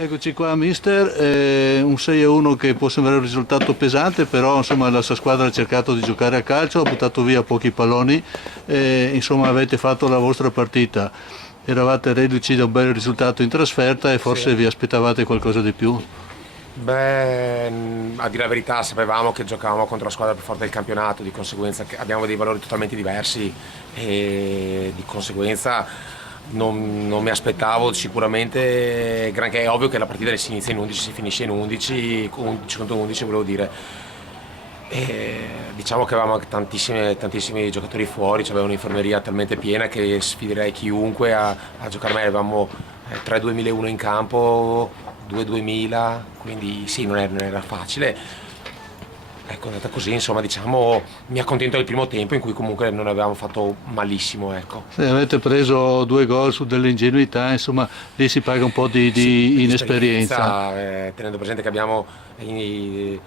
Eccoci qua mister, un 6-1 che può sembrare un risultato pesante, però insomma la sua squadra ha cercato di giocare a calcio, ha buttato via pochi palloni, insomma avete fatto la vostra partita, eravate reduci da un bel risultato in trasferta e forse Sì. vi aspettavate qualcosa di più. Beh, a dire la verità, sapevamo che giocavamo contro la squadra più forte del campionato, di conseguenza che abbiamo dei valori totalmente diversi e di conseguenza non mi aspettavo sicuramente granché. È ovvio che la partita si inizia in 11, si finisce in 11, 11 contro 11 volevo dire. E diciamo che avevamo tantissimi giocatori fuori, cioè avevamo un'infermeria talmente piena che sfiderei chiunque a giocare meglio. Avevamo 3-2001 in campo, 2-2000, quindi sì, non era facile. Ecco, è andata così, insomma, diciamo, mi accontento del primo tempo in cui comunque non avevamo fatto malissimo, ecco. Se avete preso due gol su delle ingenuità, insomma lì si paga un po' Sì, di inesperienza. l'esperienza, tenendo presente che abbiamo in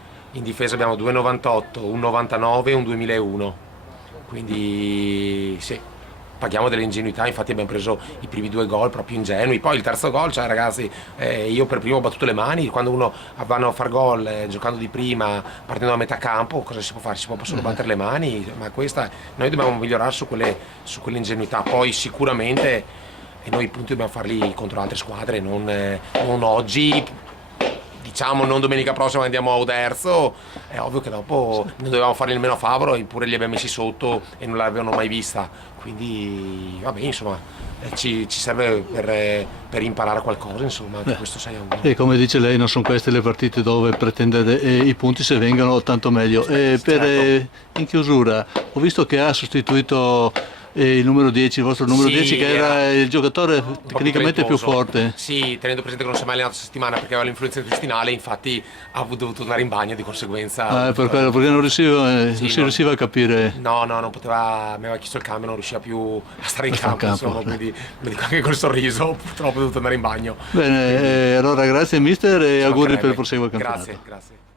difesa abbiamo 2,98, un 99 e un 2001, quindi sì, paghiamo delle ingenuità. Infatti abbiamo preso i primi due gol proprio ingenui. Poi il terzo gol, cioè ragazzi, io per primo ho battuto le mani. Quando uno vanno a far gol giocando di prima, partendo da metà campo, cosa si può fare? Si può solo battere le mani, ma noi dobbiamo migliorare su quelle ingenuità. Poi sicuramente noi i punti dobbiamo farli contro altre squadre, non oggi, diciamo non domenica prossima andiamo a Oderzo. È ovvio che dopo non dovevamo farli nemmeno a Favaro, eppure li abbiamo messi sotto e non l'avevano mai vista. Quindi vabbè, insomma, ci serve per imparare qualcosa, insomma, anche questo 6-1. E come dice lei, non sono queste le partite dove pretendere i punti, se vengono tanto meglio. Certo. In chiusura, ho visto che ha sostituito il numero 10, il vostro numero Sì, 10, che era il giocatore un po' tecnicamente più talentuoso. forte. Sì, tenendo presente che non si è mai allenato questa settimana perché aveva l'influenza intestinale, infatti ha dovuto andare in bagno, di conseguenza ha Ah, avuto per quello, perché non sì, si riusciva a capire no, non poteva, mi aveva chiesto il cambio, non riusciva più a stare in a far campo, campo. insomma, quindi lo dico anche col sorriso, purtroppo ho dovuto andare in bagno. Bene, allora grazie mister e Ci auguri per mancherebbe. il proseguo del campionato. Grazie.